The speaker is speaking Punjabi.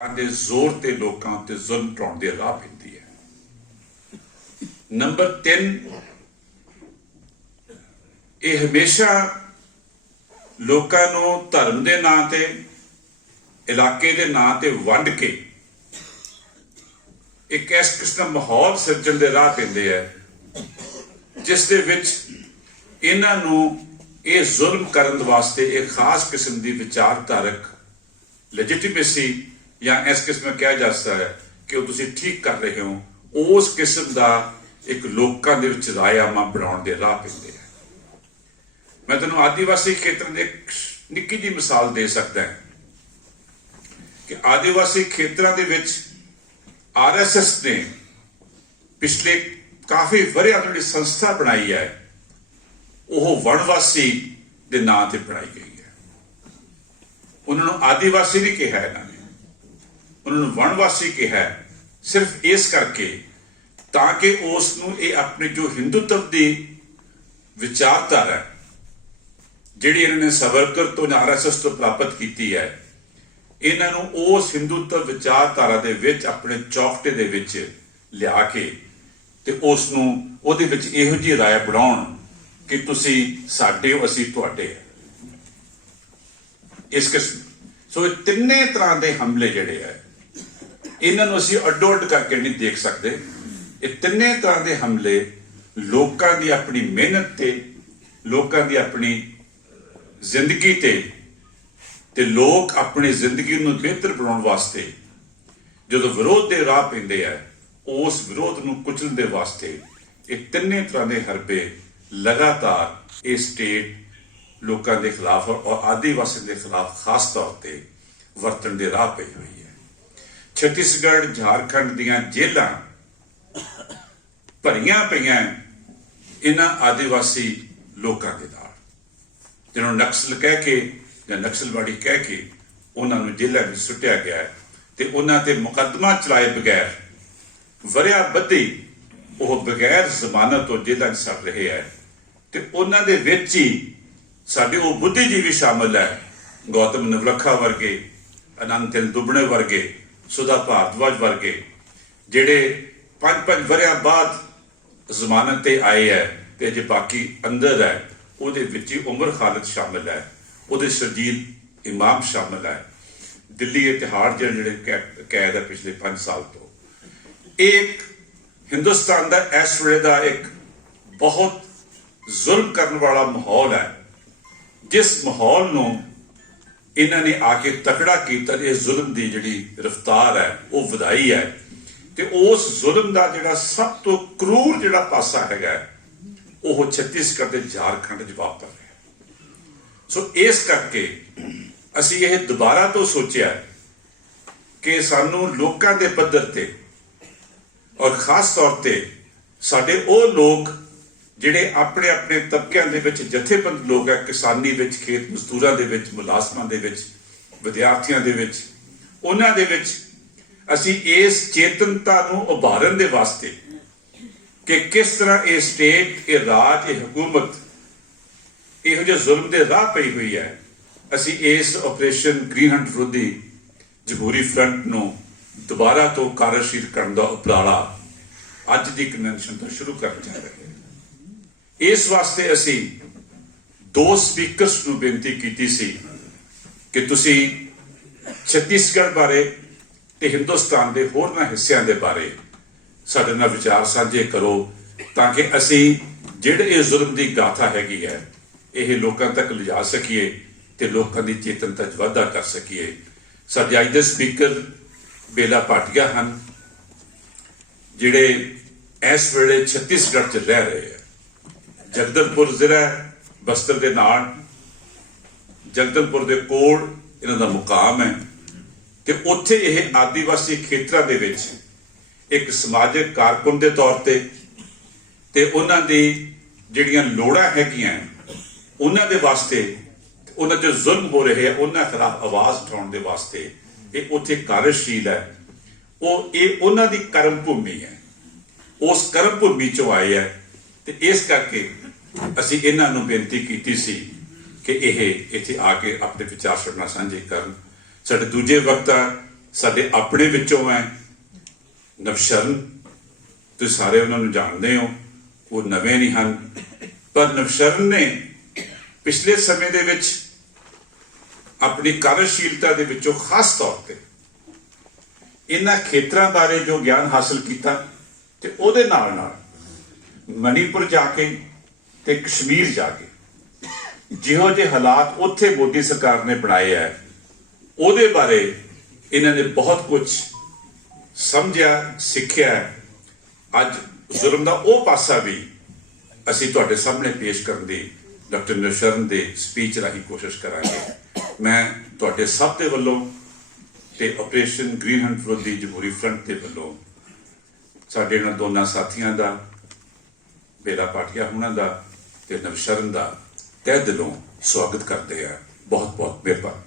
ਦੇ ਜ਼ੋਰ ਤੇ ਲੋਕਾਂ ਤੇ ਜ਼ੁਲਮ ਢਾਉਣ ਦੇ ਰਾਹ ਪੈਂਦੀ ਹੈ। ਨੰਬਰ 3 ਇਹ ਹਮੇਸ਼ਾ ਲੋਕਾਂ ਨੂੰ ਧਰਮ ਦੇ ਨਾਂ ਤੇ, ਇਲਾਕੇ ਦੇ ਨਾਂ ਤੇ ਵੰਡ ਕੇ ਇੱਕ ਇਸ ਕਿਸਮ ਦਾ ਮਾਹੌਲ ਸਿਰਜਣ ਦੇ ਰਾਹ ਪੈਂਦੇ ਹੈ, ਜਿਸ ਦੇ ਵਿੱਚ ਇਹਨਾਂ ਨੂੰ ਇਹ ਜ਼ੁਲਮ ਕਰਨ ਵਾਸਤੇ ਇੱਕ ਖਾਸ ਕਿਸਮ ਦੀ ਵਿਚਾਰਧਾਰਕ ਲੈਜੀਟੀਮੇਸੀ ਜਾਂ ਇਸ ਕਿਸਮ ਦਾ ਕਿਹਾ ਜਾ ਸਕਦਾ ਹੈ ਕਿ ਉਹ ਤੁਸੀਂ ਠੀਕ ਕਰ ਰਹੇ ਹੋ, ਉਸ ਕਿਸਮ ਦਾ ਇੱਕ ਲੋਕਾਂ ਦੇ ਵਿੱਚ ਰਾਇਆਮਾ ਬਣਾਉਣ ਦੇ ਰਾਹ ਪੈਂਦੇ ਹੈ ਮੈਂ ਤੁਹਾਨੂੰ ਆਦੀਵਾਸੀ ਖੇਤਰ ਦੇ ਇੱਕ ਨਿੱਕੀ ਜਿਹੀ ਮਿਸਾਲ ਦੇ ਸਕਦਾ ਹਾਂ ਕਿ ਆਦੀਵਾਸੀ ਖੇਤਰਾਂ ਦੇ ਵਿੱਚ ਆਰਐਸਐਸ ਨੇ ਪਿਛਲੇ ਕਾਫੀ ਵਰ੍ਹਿਆਂ ਤੋਂ ਜਿਹੜੀ ਸੰਸਥਾ ਬਣਾਈ ਹੈ, ਉਹ ਵਣਵਾਸੀ ਦੇ ਨਾਂ ਤੇ ਬਣਾਈ ਗਈ ਹੈ। ਉਹਨਾਂ ਨੂੰ ਆਦੀਵਾਸੀ ਵੀ ਕਿਹਾ ਇਹਨਾਂ ਨੇ। ਉਹਨਾਂ ਨੂੰ ਵਣਵਾਸੀ ਕਿਹਾ ਸਿਰਫ ਇਸ ਕਰਕੇ ਤਾਂ ਕਿ ਉਸ ਨੂੰ ਇਹ ਆਪਣੀ ਜੋ ਹਿੰਦੂਤਵ ਦੀ ਵਿਚਾਰਧਾਰਾ ਹੈ, ਜਿਹੜੀ ਇਹਨਾਂ ਨੇ ਸਵਰਕਰ ਤੋਂ ਜਾਂ ਆਰਐਸਐਸ ਤੋਂ ਪ੍ਰਾਪਤ ਕੀਤੀ ਹੈ, ਇਹਨਾਂ ਨੂੰ ਉਸ ਹਿੰਦੂਤਵ ਵਿਚਾਰਧਾਰਾ ਦੇ ਵਿੱਚ, ਆਪਣੇ ਚੌਕਟੇ ਦੇ ਵਿੱਚ ਲਿਆ ਕੇ ਤੇ ਉਸ ਨੂੰ ਉਹਦੇ ਵਿੱਚ ਇਹੋ ਜਿਹੀ ਰਾਏ ਬਣਾਉਣ ਕਿ ਤੁਸੀਂ ਸਾਡੇ ਹੋ, ਅਸੀਂ ਤੁਹਾਡੇ ਇਸ ਕਿਸਮ ਸੋ ਇਹ ਤਿੰਨੇ ਤਰ੍ਹਾਂ ਦੇ ਹਮਲੇ ਜਿਹੜੇ ਆ ਇਹਨਾਂ ਨੂੰ ਅਸੀਂ ਅੱਡੋ ਅੱਡ ਕਰਕੇ ਨਹੀਂ ਦੇਖ ਸਕਦੇ। ਇਹ ਤਿੰਨੇ ਤਰ੍ਹਾਂ ਦੇ ਹਮਲੇ ਲੋਕਾਂ ਦੀ ਆਪਣੀ ਮਿਹਨਤ ਤੇ, ਲੋਕਾਂ ਦੀ ਆਪਣੀ ਜ਼ਿੰਦਗੀ ਤੇ ਤੇ ਲੋਕ ਆਪਣੀ ਜ਼ਿੰਦਗੀ ਨੂੰ ਬਿਹਤਰ ਬਣਾਉਣ ਵਾਸਤੇ ਜਦੋਂ ਵਿਰੋਧ ਦੇ ਰਾਹ ਪੈਂਦੇ ਆ, ਉਸ ਵਿਰੋਧ ਨੂੰ ਕੁਚਲਣ ਦੇ ਵਾਸਤੇ ਇਹ ਤਿੰਨੇ ਤਰ੍ਹਾਂ ਦੇ ਹਰਬੇ ਲਗਾਤਾਰ ਇਹ ਸਟੇਟ ਲੋਕਾਂ ਦੇ ਖਿਲਾਫ ਔਰ ਆਦੀਵਾਸੀਆਂ ਦੇ ਖਿਲਾਫ ਖਾਸ ਤੌਰ ਤੇ ਵਰਤਣ ਦੇ ਰਾਹ ਪਈ ਹੋਈ ਛੱਤੀਸਗੜ੍ਹ, ਝਾਰਖੰਡ ਦੀਆਂ ਜੇਲ੍ਹਾਂ ਭਰੀਆਂ ਪਈਆਂ ਇਹਨਾਂ ਆਦੀਵਾਸੀ ਲੋਕਾਂ ਦੇ ਨਾਲ। ਜਿਹਨਾਂ ਨੂੰ ਨਕਸਲ ਕਹਿ ਕੇ ਜਾਂ ਨਕਸਲਵਾੜੀ ਕਹਿ ਕੇ ਉਹਨਾਂ ਨੂੰ ਜੇਲ੍ਹਾਂ ਵਿੱਚ ਸੁੱਟਿਆ ਗਿਆ ਹੈ ਤੇ ਉਹਨਾਂ ਤੇ ਮੁਕੱਦਮਾ ਚਲਾਏ ਬਗੈਰ ਵਰਿਆ ਬੱਧੀ ਉਹ ਬਗੈਰ ਜ਼ਮਾਨਤ ਤੋਂ ਜੇਲ੍ਹਾਂ 'ਚ ਸੜ ਰਹੇ ਹੈ ਤੇ ਉਹਨਾਂ ਦੇ ਵਿੱਚ ਹੀ ਸਾਡੇ ਉਹ ਬੁੱਧੀਜੀਵੀ ਸ਼ਾਮਲ ਹੈ। ਗੌਤਮ ਨਵਲਖਾ ਵਰਗੇ, ਅਨੰਤ ਤਿਲ ਦੁਬਣੇ ਵਰਗੇ ਸੁਦਾ ਭਾਰਦਵਾਜ ਵਰਗੇ, ਜਿਹੜੇ ਪੰਜ ਪੰਜ ਵਰਿਆਂ ਬਾਅਦ ਜ਼ਮਾਨਤ ਤੇ ਆਏ ਹੈ ਤੇ ਜੇ ਬਾਕੀ ਅੰਦਰ ਹੈ, ਉਹਦੇ ਵਿੱਚ ਹੀ ਉਮਰ ਖਾਲਦ ਸ਼ਾਮਲ ਹੈ, ਉਹਦੇ ਸਰਜੀਤ ਇਮਾਮ ਸ਼ਾਮਿਲ ਹੈ। ਦਿੱਲੀ ਇਤਿਹਾੜ ਜਿਹੜੇ ਜਿਹੜੇ ਕੈ- ਕੈਦ ਹੈ ਪਿਛਲੇ 5 ਸਾਲ ਤੋਂ। ਇਹ ਇੱਕ ਹਿੰਦੁਸਤਾਨ ਦਾ ਇਸ ਵੇਲੇ ਦਾ ਇੱਕ ਬਹੁਤ ਜ਼ੁਲਮ ਕਰਨ ਵਾਲਾ ਮਾਹੌਲ ਹੈ, ਜਿਸ ਮਾਹੌਲ ਨੂੰ ਇਹਨਾਂ ਨੇ ਆ ਕੇ ਤਕੜਾ ਕੀਤਾ ਤੇ ਇਸ ਜ਼ੁਲਮ ਦੀ ਜਿਹੜੀ ਰਫਤਾਰ ਹੈ, ਉਹ ਵਧਾਈ ਹੈ। ਤੇ ਉਸ ਜ਼ੁਲਮ ਦਾ ਜਿਹੜਾ ਸਭ ਤੋਂ ਕਰੂਰ ਜਿਹੜਾ ਪਾਸਾ ਹੈਗਾ, ਉਹ ਛੱਤੀਸਗੜ੍ਹ ਤੇ ਝਾਰਖੰਡ 'ਚ ਵਾਪਰ ਰਿਹਾ। ਸੋ ਇਸ ਕਰਕੇ ਅਸੀਂ ਇਹ ਦੁਬਾਰਾ ਤੋਂ ਸੋਚਿਆ ਕਿ ਸਾਨੂੰ ਲੋਕਾਂ ਦੇ ਪੱਧਰ ਤੇ ਔਰ ਖਾਸ ਤੌਰ ਤੇ ਸਾਡੇ ਉਹ ਲੋਕ ਜਿਹੜੇ ਆਪਣੇ ਆਪਣੇ ਤਬਕਿਆਂ ਦੇ ਵਿੱਚ ਜਥੇਬੰਦ ਲੋਕ ਹੈ ਕਿਸਾਨੀ ਵਿੱਚ, ਖੇਤ ਮਜ਼ਦੂਰਾਂ ਦੇ ਵਿੱਚ, ਮੁਲਾਜ਼ਮਾਂ ਦੇ ਵਿੱਚ, ਵਿਦਿਆਰਥੀਆਂ ਦੇ ਵਿੱਚ, ਉਹਨਾਂ ਦੇ ਵਿੱਚ ਅਸੀਂ ਇਸ ਚੇਤਨਤਾ ਨੂੰ ਉਭਾਰਨ ਦੇ ਵਾਸਤੇ ਕਿ ਕਿਸ ਤਰ੍ਹਾਂ ਇਹ ਸਟੇਟ, ਇਹ ਰਾਜ, ਇਹ ਹਕੂਮਤ ਇਹੋ ਜਿਹੇ ਜ਼ੁਲਮ ਦੇ ਰਾਹ ਪਈ ਹੋਈ ਹੈ। ਅਸੀਂ ਇਸ ਆਪਰੇਸ਼ਨ ਗ੍ਰੀਨ ਹੰਟ ਵਿਰੋਧੀ ਜਮਹੂਰੀ ਫਰੰਟ ਨੂੰ ਦੁਬਾਰਾ ਤੋਂ ਕਾਰਜਸ਼ੀਲ ਕਰਨ ਦਾ ਉਪਰਾਲਾ ਅੱਜ ਦੀ ਕਨਵੈਨਸ਼ਨ ਤੋਂ ਸ਼ੁਰੂ ਕਰਨ ਜਾ ਰਹੇ ਹਾਂ। ਇਸ ਵਾਸਤੇ ਅਸੀਂ ਦੋ ਸਪੀਕਰਸ ਨੂੰ ਬੇਨਤੀ ਕੀਤੀ ਸੀ ਕਿ ਤੁਸੀਂ ਛੱਤੀਸਗੜ੍ਹ ਬਾਰੇ ਤੇ ਹਿੰਦੁਸਤਾਨ ਦੇ ਹੋਰਨਾਂ ਹਿੱਸਿਆਂ ਦੇ ਬਾਰੇ ਸਾਡੇ ਨਾਲ ਵਿਚਾਰ ਸਾਂਝੇ ਕਰੋ ਤਾਂ ਕਿ ਅਸੀਂ ਜਿਹੜੇ ਇਹ ਜ਼ੁਲਮ ਦੀ ਗਾਥਾ ਹੈਗੀ ਹੈ, ਇਹ ਲੋਕਾਂ ਤੱਕ ਲਿਜਾ ਸਕੀਏ ਤੇ ਲੋਕਾਂ ਦੀ ਚੇਤਨਤਾ 'ਚ ਵਾਧਾ ਕਰ ਸਕੀਏ। ਸਾਡੇ ਅੱਜ ਦੇ ਸਪੀਕਰ ਬੇਲਾ ਭਾਟੀਆ ਹਨ, ਜਿਹੜੇ ਇਸ ਵੇਲੇ ਛੱਤੀਸਗੜ੍ਹ 'ਚ ਰਹਿ ਰਹੇ ਹੈ। ਜਗਦਲਪੁਰ ਜ਼ਿਲ੍ਹਾ ਬਸਤਰ ਦੇ ਨਾਲ। ਜਗਦਲਪੁਰ ਦੇ ਕੋਲ ਇਹਨਾਂ ਦਾ ਮੁਕਾਮ ਹੈ ਤੇ ਉੱਥੇ ਇਹ ਆਦੀਵਾਸੀ ਖੇਤਰਾਂ ਦੇ ਵਿੱਚ ਇੱਕ ਸਮਾਜਿਕ ਕਾਰਕੁਨ ਦੇ ਤੌਰ ਤੇ ਤੇ ਉਹਨਾਂ ਦੀ ਜਿਹੜੀਆਂ ਲੋੜਾਂ ਹੈਗੀਆਂ, ਉਹਨਾਂ ਦੇ ਵਾਸਤੇ, ਉਹਨਾਂ 'ਚ ਜ਼ੁਲਮ ਹੋ ਰਹੇ ਆ, ਉਹਨਾਂ ਖਿਲਾਫ ਆਵਾਜ਼ ਉਠਾਉਣ ਦੇ ਵਾਸਤੇ ਇਹ ਉੱਥੇ ਕਾਰਜਸ਼ੀਲ ਹੈ। ਉਹ, ਇਹ ਉਹਨਾਂ ਦੀ ਕਰਮ ਭੂਮੀ ਹੈ। ਉਸ ਕਰਮ ਭੂਮੀ ਚੋਂ ਆਏ ਹੈ ਤੇ ਇਸ ਕਰਕੇ ਅਸੀਂ ਇਹਨਾਂ ਨੂੰ ਬੇਨਤੀ ਕੀਤੀ ਸੀ ਕਿ ਇਹ ਇੱਥੇ ਆ ਕੇ ਆਪਣੇ ਵਿਚਾਰ ਸਾਡੇ ਸਾਂਝੇ ਕਰਨ। ਸਾਡੇ ਦੂਜੇ ਵਕਤਾ ਸਾਡੇ ਆਪਣੇ ਵਿੱਚੋਂ ਹੈ, ਨਵਸ਼ਰਨ, ਤੁਸੀਂ ਸਾਰੇ ਉਹਨਾਂ ਨੂੰ ਜਾਣਦੇ ਹੋ, ਉਹ ਨਵੇਂ ਨਹੀਂ ਹਨ। ਪਰ ਨਵਸ਼ਰਨ ਨੇ ਪਿਛਲੇ ਸਮੇਂ ਦੇ ਵਿੱਚ ਆਪਣੀ ਕਾਰਜਸ਼ੀਲਤਾ ਦੇ ਵਿੱਚੋਂ ਖਾਸ ਤੌਰ ਤੇ ਇਹਨਾਂ ਖੇਤਰਾਂ ਬਾਰੇ ਜੋ ਗਿਆਨ ਹਾਸਲ ਕੀਤਾ ਤੇ ਉਹਦੇ ਨਾਲ ਨਾਲ ਮਣੀਪੁਰ ਜਾ ਕੇ ਤੇ ਕਸ਼ਮੀਰ ਜਾ ਕੇ। ਜਿਹੋ ਜਿਹੇ ਹਾਲਾਤ ਉੱਥੇ ਮੋਦੀ ਸਰਕਾਰ ਨੇ ਬਣਾਏ ਹੈ ਉਹਦੇ ਬਾਰੇ ਇਹਨਾਂ ਨੇ ਬਹੁਤ ਕੁਝ ਸਮਝਿਆ, ਸਿੱਖਿਆ। ਅੱਜ ਜ਼ੁਲਮ ਦਾ ਉਹ ਪਾਸਾ ਵੀ ਅਸੀਂ ਤੁਹਾਡੇ ਸਾਹਮਣੇ ਪੇਸ਼ ਕਰਨ ਦੀ ਡਾਕਟਰ ਨਸ਼ਰਨ ਦੇ ਸਪੀਚ ਰਾਹੀਂ ਕੋਸ਼ਿਸ਼ ਕਰਾਂਗੇ। ਮੈਂ ਤੁਹਾਡੇ ਸਭ ਦੇ ਵੱਲੋਂ ਤੇ ਆਪਰੇਸ਼ਨ ਗ੍ਰੀਨ ਹੰਟ ਵਿਰੋਧੀ ਜਮਹੂਰੀ ਫਰੰਟ ਦੇ ਵੱਲੋਂ ਸਾਡੇ ਇਹਨਾਂ ਦੋਨਾਂ ਸਾਥੀਆਂ ਦਾ ਬੇਲਾ ਪਾਟਿਆ ਹੁਣਾਂ ਦਾ ਤੇ ਨਵਸ਼ਰਨ ਦਾ ਤਹਿ ਦਿਲੋਂ ਸਵਾਗਤ ਕਰਦੇ ਆ। ਬਹੁਤ ਬਹੁਤ ਮਿਹਰਬਾਨੀ।